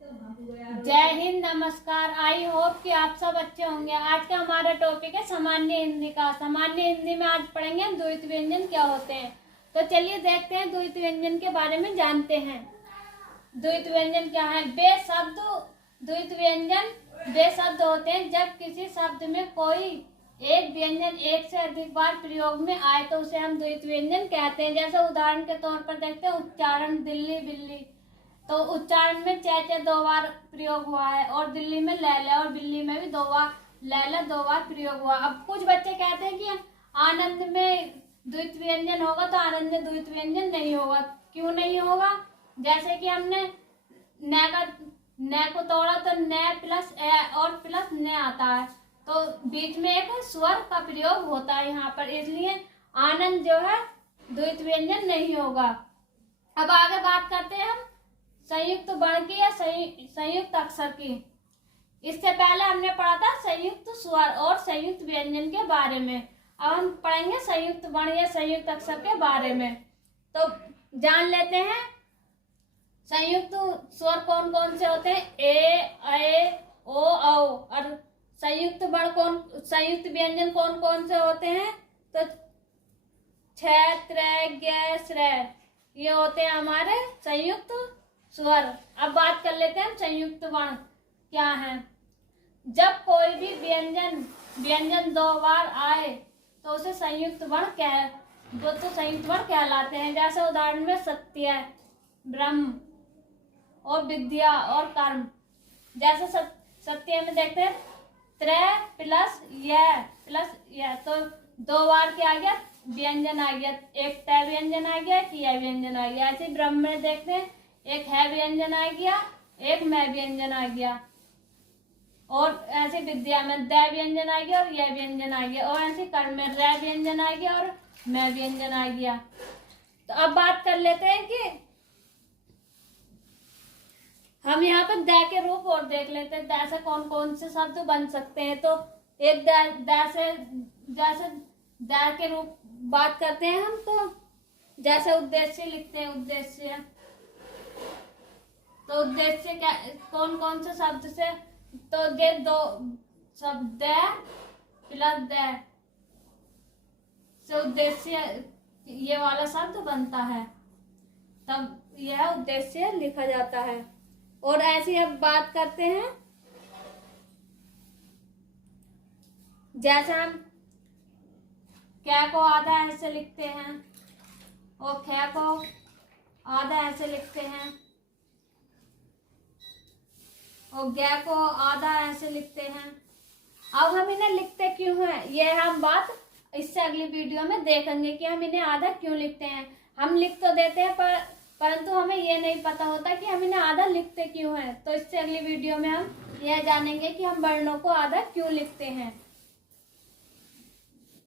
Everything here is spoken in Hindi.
जय हिंद, नमस्कार। आई होप कि आप सब अच्छे होंगे। आज का हमारा टॉपिक है सामान्य हिंदी का। सामान्य हिंदी में आज पढ़ेंगे हम द्वित व्यंजन क्या होते हैं। तो चलिए देखते हैं, द्वित व्यंजन के बारे में जानते हैं। द्वित व्यंजन क्या है? द्वित व्यंजन वे शब्द होते हैं जब किसी शब्द में कोई एक व्यंजन एक से अधिक बार प्रयोग में आए तो उसे हम द्वित व्यंजन कहते हैं। जैसे उदाहरण के तौर पर देखते हैं उच्चारण, दिल्ली, बिल्ली। तो उच्चारण में चे 2 बार प्रयोग हुआ है और दिल्ली में ले, और बिल्ली में भी 2 बार ले 2 बार प्रयोग हुआ। अब कुछ बच्चे कहते हैं कि आनंद में द्वित व्यंजन होगा, तो आनंद में द्वित व्यंजन नहीं होगा। क्यों नहीं होगा? जैसे कि हमने न को तोड़ा तो न प्लस ए और प्लस न आता है, तो बीच में एक स्वर का प्रयोग होता है यहाँ पर, इसलिए आनंद जो है द्वित व्यंजन नहीं होगा। अब आगे बात करते हैं हम संयुक्त वर्ण की या संयुक्त अक्षर की। इससे पहले हमने पढ़ा था संयुक्त स्वर और संयुक्त व्यंजन के बारे में। अब हम पढ़ेंगे संयुक्त वर्ण या संयुक्त अक्षर के बारे में। तो जान लेते हैं संयुक्त स्वर कौन कौन से होते हैं। ए, ओ, औ। और संयुक्त व्यंजन कौन कौन से होते हैं? तो छ, त्र, ज्ञ, श्र, ये होते हैं हमारे संयुक्त स्वर। अब बात कर लेते हैं संयुक्त वर्ण क्या है। जब कोई भी व्यंजन 2 बार आए तो उसे संयुक्त वर्ण कहलाते हैं। जैसे उदाहरण में सत्य, ब्रह्म और विद्या और कर्म। जैसे सत्य में देखते हैं त्र प्लस य, तो 2 बार क्या आ गया? व्यंजन आ गया। एक त व्यंजन आ गया, एक य व्यंजन आ गया। ऐसे ब्रह्म में देखते हैं एक है व्यंजन आ गया, एक मैं व्यंजन आ गया। और ऐसे विद्या में द व्यंजन आ गया और यह व्यंजन आ गया। और ऐसे कर्म में र व्यंजन आ गया और मैं व्यंजन आ गया। तो अब बात कर लेते हैं कि हम यहाँ पर द के रूप और देख लेते हैं। द से कौन कौन से शब्द बन सकते हैं। तो एक जैसे द के रूप बात करते हैं हम, तो जैसे उद्देश्य लिखते हैं, उद्देश्य। तो उद्देश्य क्या, कौन कौन से शब्द से? तो ये 2 शब्द प्लस द से उद्देश्य ये वाला शब्द बनता है, तब यह उद्देश्य लिखा जाता है। और ऐसे अब बात करते हैं जैसे हम क्या को आधा ऐसे लिखते हैं और ख को आधा ऐसे लिखते हैं और ग को आधा ऐसे लिखते हैं। अब हम इन्हें लिखते क्यों हैं, यह हम बात इससे अगली वीडियो में देखेंगे कि हम इन्हें आधा क्यों लिखते हैं। हम लिख तो देते हैं परंतु हमें यह नहीं पता होता कि हम इन्हें आधा लिखते क्यों हैं। तो इससे अगली वीडियो में हम यह जानेंगे कि हम वर्णों को आधा क्यों लिखते हैं।